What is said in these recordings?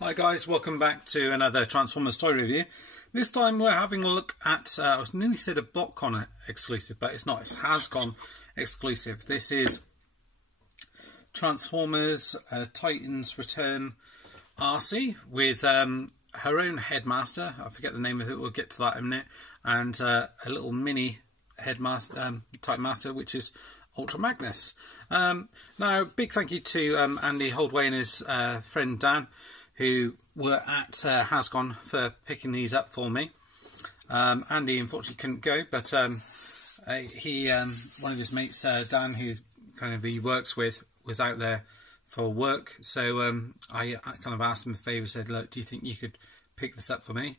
Hi guys, welcome back to another Transformers toy review. This time we're having a look at, I was nearly said a BotCon exclusive, but it's not, it's Hascon exclusive. This is Transformers Titan's Return Arcee with her own headmaster, I forget the name of it, we'll get to that in a minute, and a little mini headmaster, Titan Master, which is Ultra Magnus. Now, big thank you to Andy Holdway and his friend Dan, who were at Hascon for picking these up for me. Andy unfortunately couldn't go, but he, one of his mates, Dan, who he works with, was out there for work. So I kind of asked him a favour, said, look, do you think you could pick this up for me?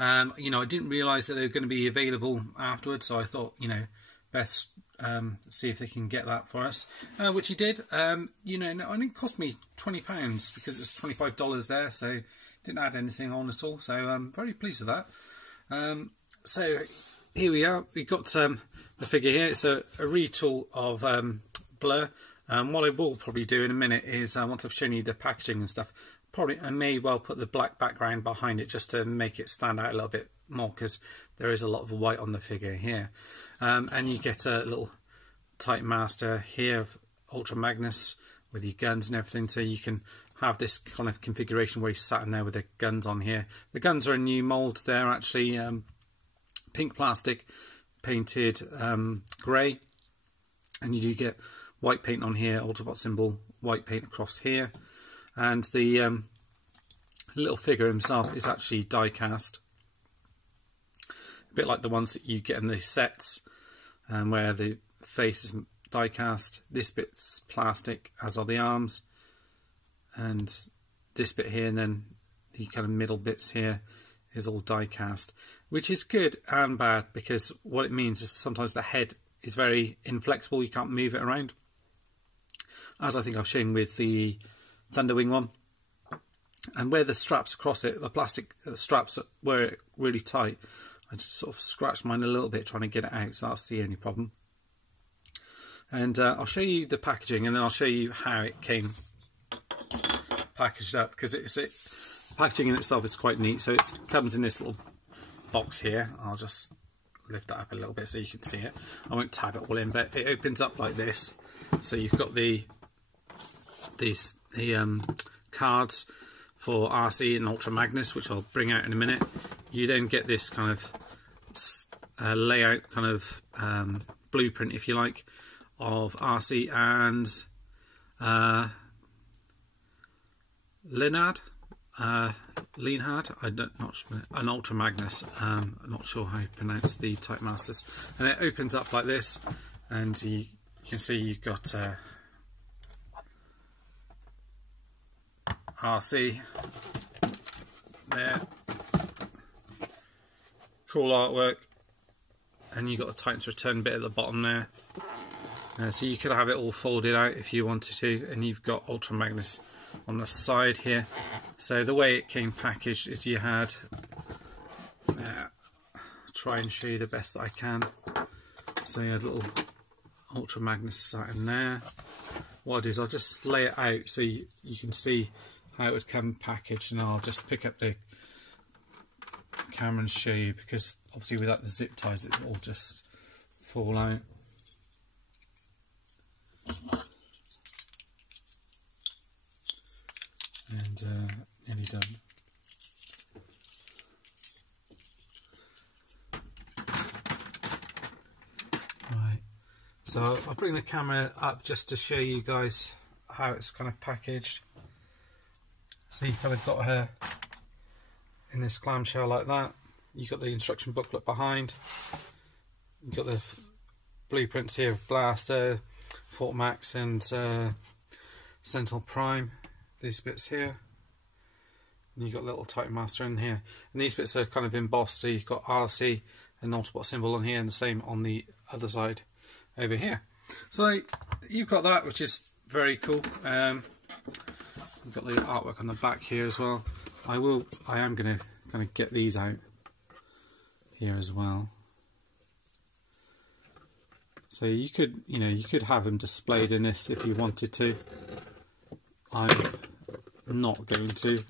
You know, I didn't realise that they were going to be available afterwards, so I thought, you know, best see if they can get that for us, which he did. You know, it only cost me £20 because it was $25 there, so it didn't add anything on at all, so I'm very pleased with that. So here we are, we got the figure here. It's a retool of Blur. What I will probably do in a minute is, once I've shown you the packaging and stuff, I may well put the black background behind it just to make it stand out a little bit more, because there is a lot of white on the figure here. And you get a little Titan Master here of Ultra Magnus with your guns and everything, so you can have this kind of configuration where he's sat in there with the guns on here. The guns are a new mould, they're actually pink plastic painted grey, and you do get white paint on here, Autobot symbol, white paint across here, and the little figure himself is actually die cast, a bit like the ones that you get in the sets, where the face is die cast. This bit's plastic, as are the arms, and this bit here, and then the kind of middle bits here is all die cast, which is good and bad, because what it means is sometimes the head is very inflexible, you can't move it around, as I think I've shown with the Thunderwing one. And where the straps across it, the plastic straps were really tight, I just sort of scratched mine a little bit trying to get it out, so that's the only problem. And I'll show you the packaging, and then I'll show you how it came packaged up, because packaging in itself is quite neat. So it comes in this little box here. I'll just lift that up a little bit so you can see it. I won't tab it all in, but it opens up like this. So you've got the cards for Arcee and Ultra Magnus, which I'll bring out in a minute. You then get this kind of layout, kind of blueprint, if you like, of Arcee and Leonhard, an Ultra Magnus. I'm not sure how you pronounce the Titan Masters. And it opens up like this, and you can see you've got Arcee there, cool artwork, and you've got the Titan's Return bit at the bottom there. So you could have it all folded out if you wanted to, and you've got Ultra Magnus on the side here. So the way it came packaged is you had, try and show you the best that I can. So you had little Ultra Magnus sat in there. What I'll do is I'll just lay it out so you can see how it would come packaged, and I'll just pick up the camera and show you, because obviously without the zip ties it will just fall out. And nearly done. Right, so I'll bring the camera up just to show you guys how it's kind of packaged. So you've kind of got her in this clamshell like that. You've got the instruction booklet behind. You've got the blueprints here of Blaster, Fort Max and Sentinel Prime. These bits here. And you've got little Titan Master in here. And these bits are kind of embossed, so you've got Arcee and Autobot symbol on here, and the same on the other side over here. So you've got that, which is very cool. You've got the artwork on the back here as well. I am going to kind of get these out here as well. So you could, you could have them displayed in this if you wanted to. I'm not going to.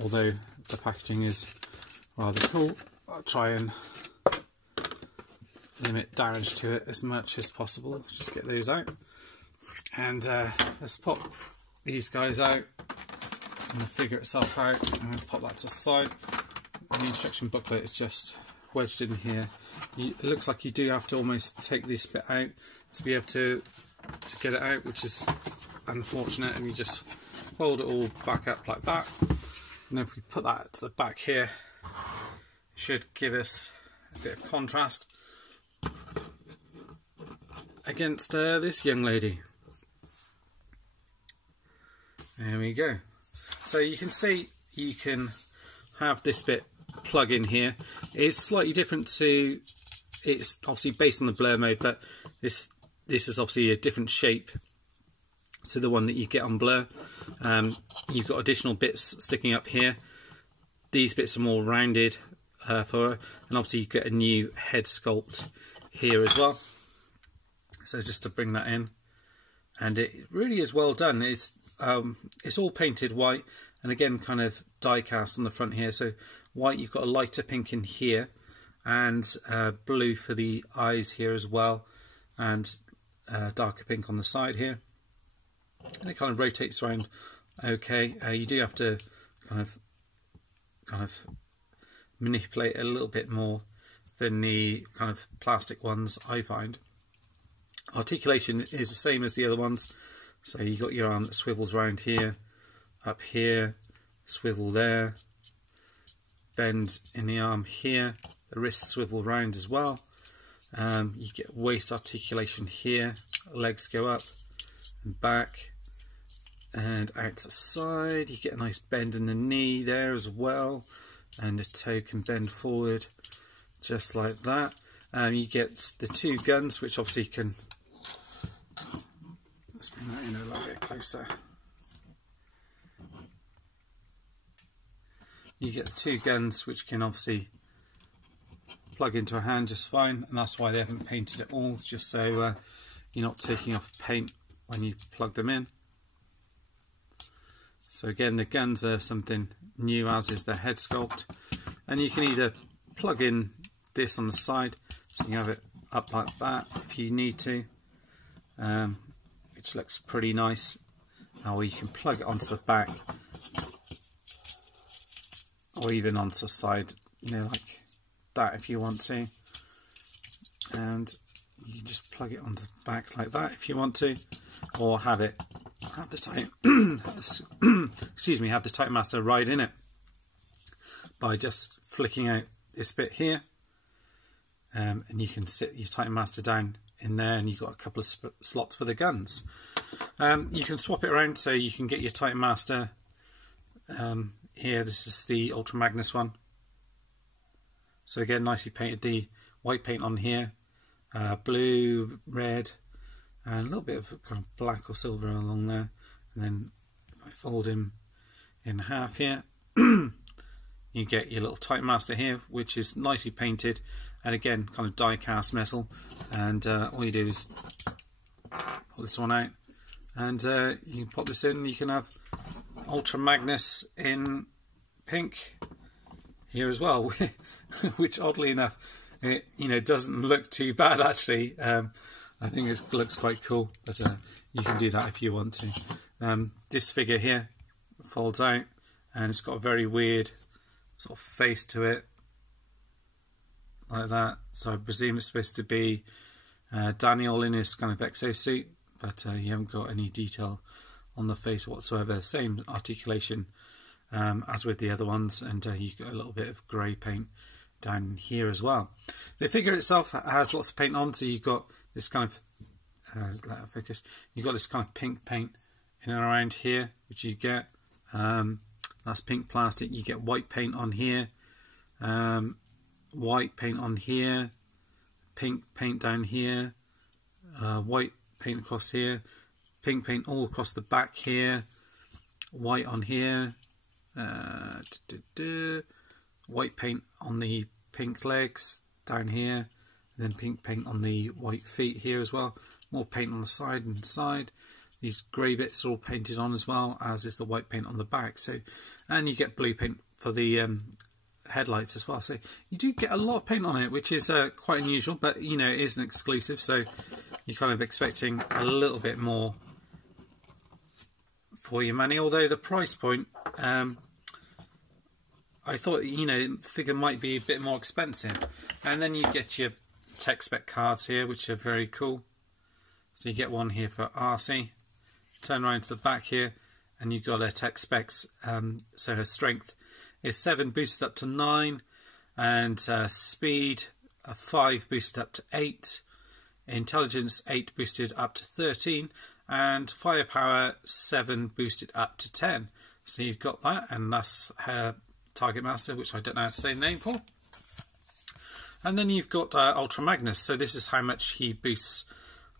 although the packaging is rather cool. I'll try and limit damage to it as much as possible. Just get those out, and let's pop these guys out and the figure itself out. I'm going to pop that to the side. The instruction booklet is just wedged in here. It looks like you do have to almost take this bit out to be able to get it out, which is unfortunate, and you just fold it all back up like that. And if we put that to the back here, it should give us a bit of contrast against this young lady. There we go. So you can see you can have this bit plug in here. It's slightly different to, it's obviously based on the blur mode, but this is obviously a different shape to the one that you get on blur. You've got additional bits sticking up here. These bits are more rounded for, and obviously you get a new head sculpt here as well. So just to bring that in, and it really is well done. It's all painted white, and again kind of die cast on the front here. So white, you've got a lighter pink in here, and blue for the eyes here as well, and darker pink on the side here. And it kind of rotates around okay. You do have to kind of manipulate a little bit more than the kind of plastic ones, I find. Articulation is the same as the other ones. So you got your arm that swivels around here, up here, swivel there, bend in the arm here, the wrists swivel round as well. You get waist articulation here, legs go up and back and out to the side. You get a nice bend in the knee there as well, and the toe can bend forward just like that. You get the two guns, which obviously can, let's bring that in a little bit closer. You get the two guns which can obviously plug into a hand just fine, and that's why they haven't painted it all, just so you're not taking off paint when you plug them in. So again, the guns are something new, as is the head sculpt, and you can either plug in this on the side, so you can have it up like that if you need to, which looks pretty nice, or you can plug it onto the back, or even onto the side, you know, like that if you want to, and you can just plug it onto the back like that if you want to, or have the Titan excuse me, have the Titan Master ride in it by just flicking out this bit here, and you can sit your Titan Master down in there, and you've got a couple of slots for the guns. You can swap it around, so you can get your Titan Master here. This is the Ultra Magnus one. So again, nicely painted, the white paint on here, blue, red, and a little bit of kind of black or silver along there. And then if I fold him in half here, you get your little Titan Master here, which is nicely painted, and again kind of die cast metal. And all you do is pull this one out, and you can pop this in. You can have Ultra Magnus in pink here as well, which oddly enough, it doesn't look too bad actually. I think it looks quite cool, but you can do that if you want to. This figure here folds out, and it's got a very weird sort of face to it, like that. So I presume it's supposed to be Daniel in his kind of exosuit, but you haven't got any detail on the face whatsoever. Same articulation as with the other ones, and you've got a little bit of grey paint down here as well. The figure itself has lots of paint on, so you've got this kind of let it focus. You've got this kind of pink paint in and around here, which you get. That's pink plastic. You get white paint on here, white paint on here, pink paint down here, white paint across here, pink paint all across the back here, white on here, white paint on the pink legs down here, and then pink paint on the white feet here as well. More paint on the side and side. these grey bits are all painted on as well, as is the white paint on the back. So, and you get blue paint for the headlights as well. So you do get a lot of paint on it, which is quite unusual, but you know, it is an exclusive, so you're kind of expecting a little bit more for your money. Although the price point, I thought, you know, the figure might be a bit more expensive. And then you get your tech spec cards here, which are very cool. So you get one here for Arcee. Turn around to the back here, and you've got her tech specs. So her strength is 7, boosted up to 9, and speed 5, boosted up to 8. Intelligence 8, boosted up to 13, and firepower 7, boosted up to 10. So you've got that, and that's her Target Master, which I don't know how to say the name for. And then you've got Ultra Magnus. So this is how much he boosts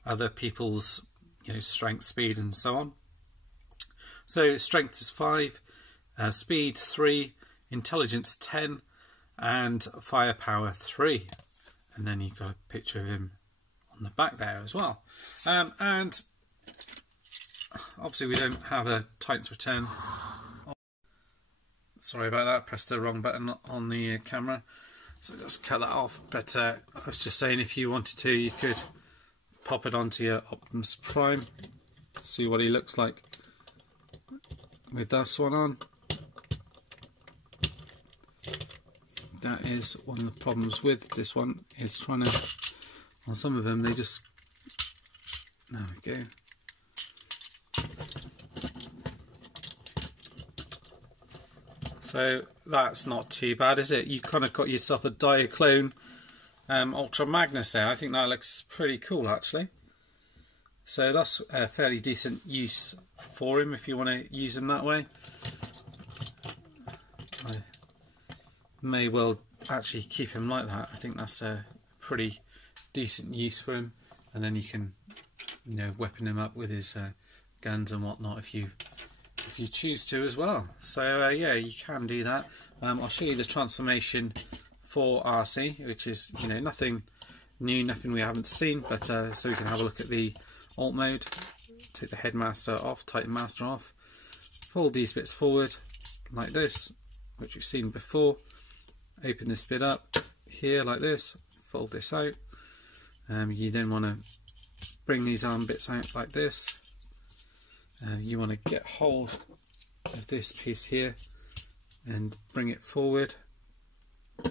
other people's, you know, strength, speed, and so on. So strength is 5, speed 3, intelligence 10, and firepower 3. And then you've got a picture of him on the back there as well. And obviously we don't have a Titan's Return. Sorry about that, pressed the wrong button on the camera, so just cut that off. But I was just saying, if you wanted to, you could pop it onto your Optimus Prime, see what he looks like with this one on. That is one of the problems with this one, is trying to, on some of them they just, there we go. So that's not too bad, is it? You've kind of got yourself a Diaclone Ultra Magnus there. I think that looks pretty cool, actually. So that's a fairly decent use for him if you want to use him that way. I may well actually keep him like that. I think that's a pretty decent use for him. And then you can, you know, weapon him up with his guns and whatnot if you choose to as well. So yeah, you can do that. I'll show you the transformation for Arcee, which is, you know, nothing new, nothing we haven't seen, but so we can have a look at the alt mode. Take the headmaster off, Titan Master off, fold these bits forward like this, which we've seen before. Open this bit up here like this, fold this out. You then want to bring these arm bits out like this. You want to get hold of this piece here and bring it forward,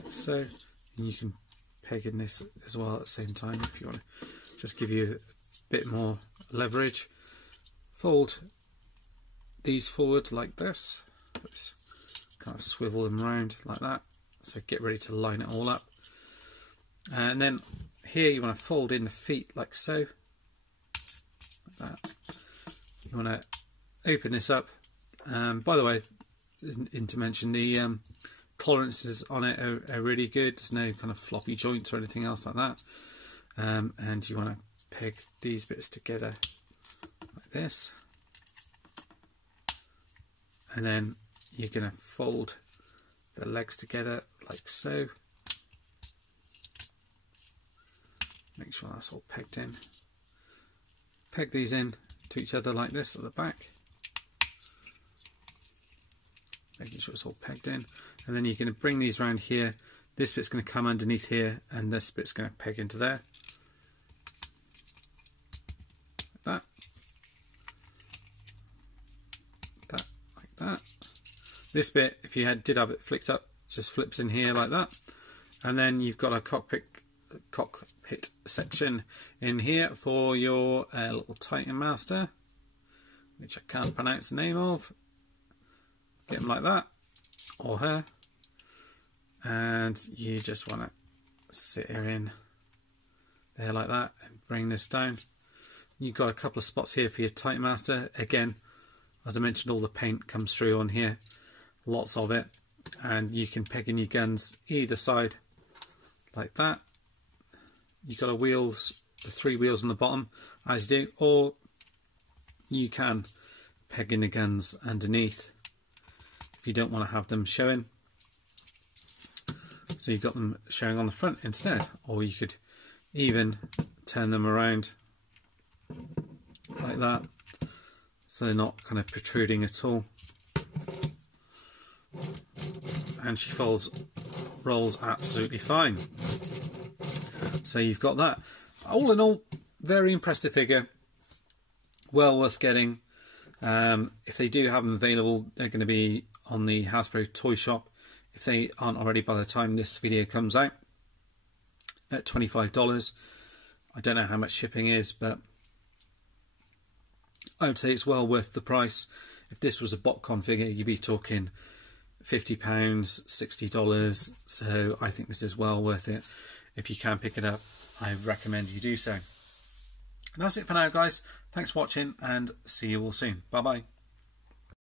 so, and you can peg in this as well at the same time if you want to just give you a bit more leverage. Fold these forward like this, just kind of swivel them around like that, so get ready to line it all up. And then here you want to fold in the feet like so, like that. You want to open this up. By the way, to mention, the tolerances on it are really good. There's no kind of floppy joints or anything else like that. And you want to peg these bits together like this. And then you're going to fold the legs together like so. Make sure that's all pegged in. Peg these in to each other like this at the back, making sure it's all pegged in, and then you're going to bring these around here. This bit's going to come underneath here, and this bit's going to peg into there, like that, like that. This bit, if you did have it flicked up, just flips in here like that, and then you've got a cockpit section in here for your little Titan Master, which I can't pronounce the name of. Get him like that, or her, and you just want to sit her in there like that and bring this down. You've got a couple of spots here for your Titan Master. Again, as I mentioned, all the paint comes through on here, lots of it, and you can peg in your guns either side like that. You've got the 3 wheels on the bottom as you do, or you can peg in the guns underneath if you don't want to have them showing. So you've got them showing on the front instead, or you could even turn them around like that so they're not kind of protruding at all. And she rolls absolutely fine. So you've got that. All in all, very impressive figure. Well worth getting. If they do have them available, they're going to be on the Hasbro Toy Shop, if they aren't already by the time this video comes out, at $25. I don't know how much shipping is, but I would say it's well worth the price. If this was a BotCon figure, you'd be talking £50, $60. So I think this is well worth it. If you can pick it up, I recommend you do so. And that's it for now, guys. Thanks for watching, and see you all soon. Bye bye.